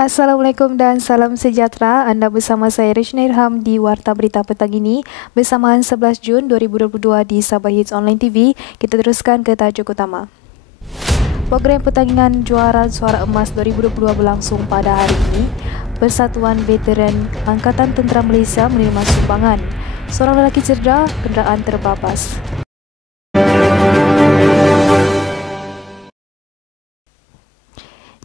Assalamualaikum dan salam sejahtera. Anda bersama saya Rishna Irham di Warta Berita Petang ini bersamaan 11 Jun 2022 di Sabah Hits Online TV. Kita teruskan ke tajuk utama. Program pertandingan Juara Suara Emas 2022 berlangsung pada hari ini. Persatuan Veteran Angkatan Tentera Malaysia menerima sumbangan. Seorang lelaki cedera, kenderaan terbabas.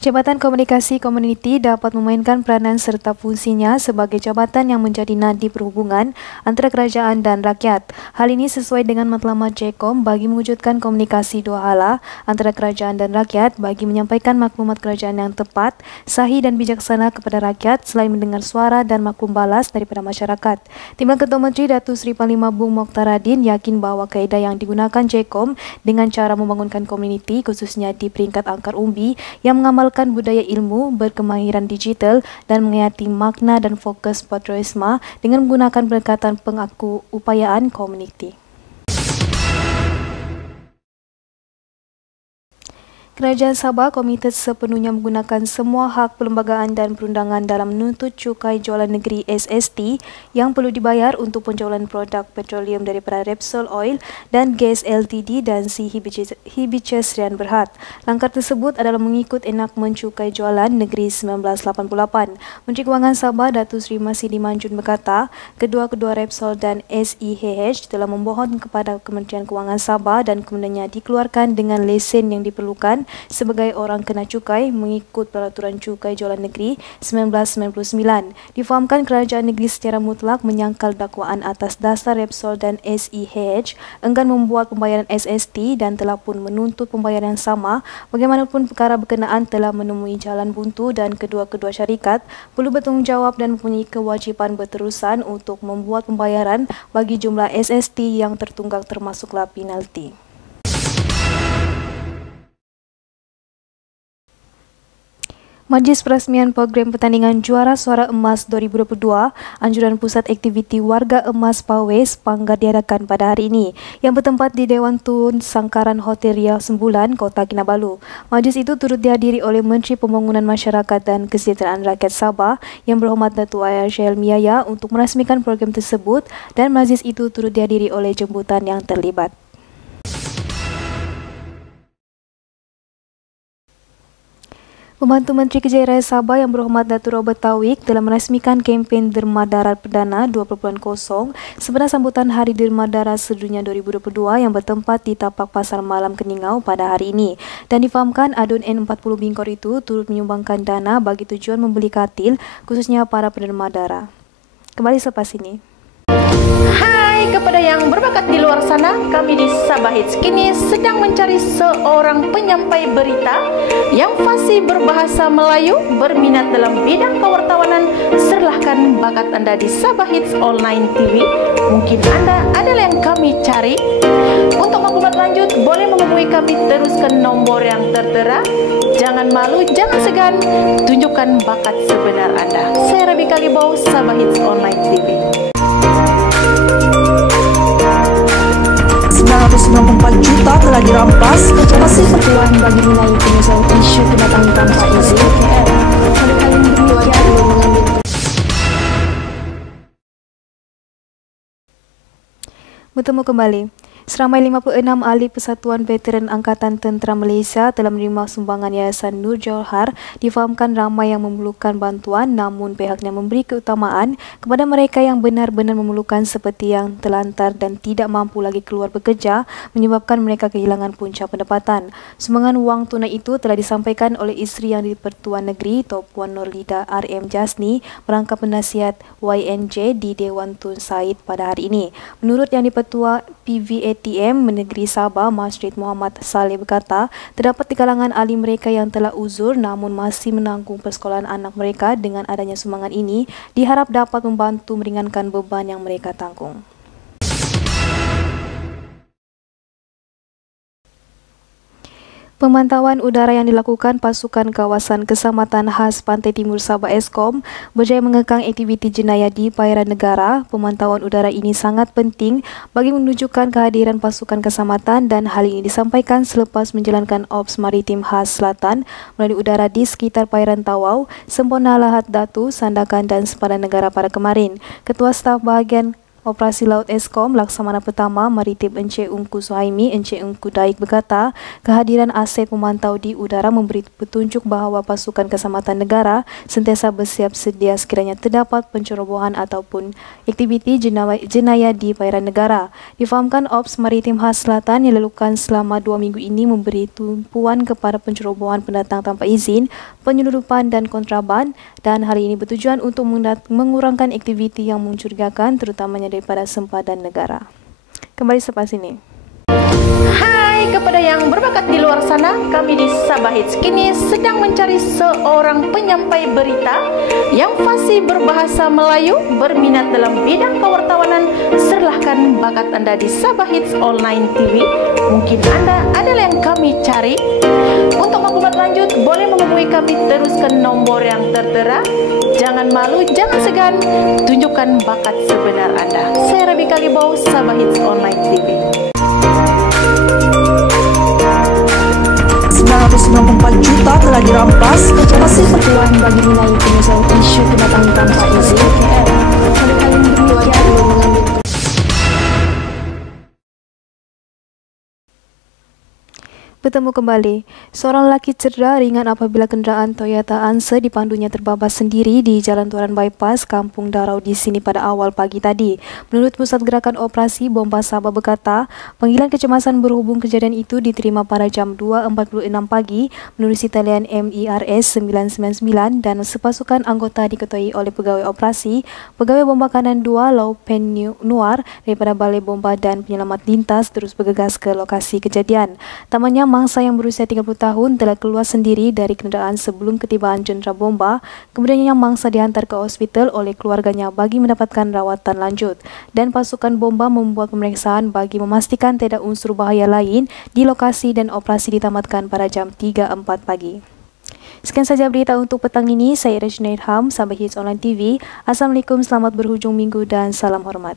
Jabatan Komunikasi Komuniti dapat memainkan peranan serta fungsinya sebagai jabatan yang menjadi nadi perhubungan antara kerajaan dan rakyat. Hal ini sesuai dengan matlamat JKOM bagi mewujudkan komunikasi dua hala antara kerajaan dan rakyat bagi menyampaikan maklumat kerajaan yang tepat, sahih dan bijaksana kepada rakyat selain mendengar suara dan maklum balas daripada masyarakat. Timbalan Ketua Menteri Datuk Seri Panglima Bung Mokhtaradin yakin bahawa kaedah yang digunakan JKOM dengan cara membangunkan komuniti khususnya di peringkat angkar umbi yang mengamalkan budaya ilmu, berkemahiran digital dan menghayati makna dan fokus patriotisme dengan menggunakan pendekatan pengakuupayaan komuniti. Kerajaan Sabah komited sepenuhnya menggunakan semua hak perlembagaan dan perundangan dalam menuntut cukai jualan negeri SST yang perlu dibayar untuk penjualan produk petroleum daripada Repsol Oil dan Gas Ltd dan si Hibiscus Rian Berhad. Langkah tersebut adalah mengikut enakmen cukai jualan negeri 1988. Menteri Kewangan Sabah Datuk Seri Masidi Manjun berkata, kedua-kedua Repsol dan SEHH telah memohon kepada Kementerian Kewangan Sabah dan kemudiannya dikeluarkan dengan lesen yang diperlukan sebagai orang kena cukai mengikut Peraturan Cukai Jualan Negeri 1999. Difahamkan kerajaan negeri secara mutlak menyangkal dakwaan atas dasar Repsol dan SEHH enggan membuat pembayaran SST dan telah pun menuntut pembayaran yang sama. Bagaimanapun perkara berkenaan telah menemui jalan buntu dan kedua-kedua syarikat perlu bertanggungjawab dan mempunyai kewajipan berterusan untuk membuat pembayaran bagi jumlah SST yang tertunggak termasuklah penalti. Majlis Perasmian Program Pertandingan Juara Suara Emas 2022, Anjuran Pusat Aktiviti Warga Emas Pawes Panggar diadakan pada hari ini yang bertempat di Dewan Tun Sangkaran Hotel Riau Sembulan, Kota Kinabalu. Majlis itu turut dihadiri oleh Menteri Pembangunan Masyarakat dan Kesejahteraan Rakyat Sabah yang berhormat Datuk Aisyah Helmiaya untuk merasmikan program tersebut dan majlis itu turut dihadiri oleh jemputan yang terlibat. Pembantu Menteri Kejayaan Raya Sabah yang berhormat Datuk Robert Tauik telah merasmikan kempen Derma Darat Perdana 2.0 sebenar sambutan Hari Derma Darat Sedunia 2022 yang bertempat di tapak Pasar Malam Keningau pada hari ini. Dan difahamkan adun N40 Bingkor itu turut menyumbangkan dana bagi tujuan membeli katil khususnya para penderma darah. Kembali selepas ini. Hai kepada yang berbakat di luar sana, kami di Sabah Hits kini sedang mencari seorang penyampai berita yang fasih berbahasa Melayu, berminat dalam bidang kewartawanan. Serahkan bakat anda di Sabah Hits Online TV. Mungkin anda adalah yang kami cari. Untuk maklumat lanjut, boleh menghubungi kami teruskan nombor yang tertera. Jangan malu, jangan segan, tunjukkan bakat sebenar anda. Saya Rabi Kalibau, Sabah Hits Online TV. 994 juta telah dirampas, masih peluang bagi melayu penyelesaian isu kedatangan tanpa izin KL. Pada kali ini demikian mengambil. Bertemu kembali. Seramai 56 ahli Persatuan Veteran Angkatan Tentera Malaysia telah menerima sumbangan Yayasan Nur Johar. Difahamkan ramai yang memerlukan bantuan namun pihaknya memberi keutamaan kepada mereka yang benar-benar memerlukan seperti yang terlantar dan tidak mampu lagi keluar bekerja menyebabkan mereka kehilangan punca pendapatan. Sumbangan wang tunai itu telah disampaikan oleh isteri yang di-Pertuan Negeri Tok Puan Nurlida RM Jasni merangkap penasihat YNJ di Dewan Tun Said pada hari ini. Menurut yang di-Pertua PVATM Negeri Sabah Masjid Muhammad Saleh berkata, terdapat di kalangan ahli mereka yang telah uzur namun masih menanggung persekolahan anak mereka. Dengan adanya sumbangan ini diharap dapat membantu meringankan beban yang mereka tanggung. Pemantauan udara yang dilakukan pasukan kawasan Keselamatan Khas Pantai Timur Sabah Eskom berjaya mengekang aktiviti jenayah di perairan negara. Pemantauan udara ini sangat penting bagi menunjukkan kehadiran pasukan keselamatan dan hal ini disampaikan selepas menjalankan Ops Maritim Khas Selatan melalui udara di sekitar perairan Tawau, Sempurna Lahad Datu, Sandakan dan sepadan negara pada kemarin. Ketua Staf Bahagian Operasi Laut Eskom Laksamana Pertama Maritim Encik Ungku Suhaimi Encik Ungku Daik berkata, kehadiran aset pemantau di udara memberi petunjuk bahawa pasukan keselamatan negara sentiasa bersiap sedia sekiranya terdapat pencerobohan ataupun aktiviti jenayah di perairan negara. Difahamkan Ops Maritim Khas Selatan yang dilakukan selama 2 minggu ini memberi tumpuan kepada pencerobohan pendatang tanpa izin, penyelundupan dan kontraban, dan hal ini bertujuan untuk mengurangkan aktiviti yang mencurigakan terutamanya daripada sempadan negara. Kembali selepas ini. Hai kepada yang berbakat di luar sana, kami di Sabah Hits kini sedang mencari seorang penyampai berita yang fasih berbahasa Melayu, berminat dalam bidang kewartawanan. Serahkan bakat anda di Sabah Hits Online TV. Mungkin anda adalah yang kami cari. Untuk maklumat lanjut, boleh menghubungi kami terus ke nombor yang tertera. Jangan malu, jangan segan, tunjukkan bakat sebenar anda. Saya Rabi Kalibau, Sabah Hits Online TV. 994 juta telah dirampas, masih peluang bagi wilayah penyelesaian isu kedatangan tanpa izin. Kali demikian mengambil Bertemu kembali. Seorang lelaki cedera ringan apabila kenderaan Toyota Anse dipandunya terbabas sendiri di Jalan Tuaran Bypass, Kampung Darau di sini pada awal pagi tadi. Menurut Pusat Gerakan Operasi Bomba Sabah berkata, panggilan kecemasan berhubung kejadian itu diterima pada jam 2.46 pagi menerusi talian MIRS 999 dan sepasukan anggota diketuai oleh Pegawai Operasi, Pegawai Bomba Kanan 2 Laupen Nuar daripada Balai Bomba dan Penyelamat Lintas terus bergegas ke lokasi kejadian. Tamannya mangsa yang berusia 30 tahun telah keluar sendiri dari kenderaan sebelum ketibaan jentera bomba. Kemudian yang mangsa dihantar ke hospital oleh keluarganya bagi mendapatkan rawatan lanjut. Dan pasukan bomba membuat pemeriksaan bagi memastikan tidak unsur bahaya lain di lokasi dan operasi ditamatkan pada jam 3.04 pagi. Sekian saja berita untuk petang ini. Saya Regina Ilham, Sabah Hits Online TV. Assalamualaikum, selamat berhujung minggu dan salam hormat.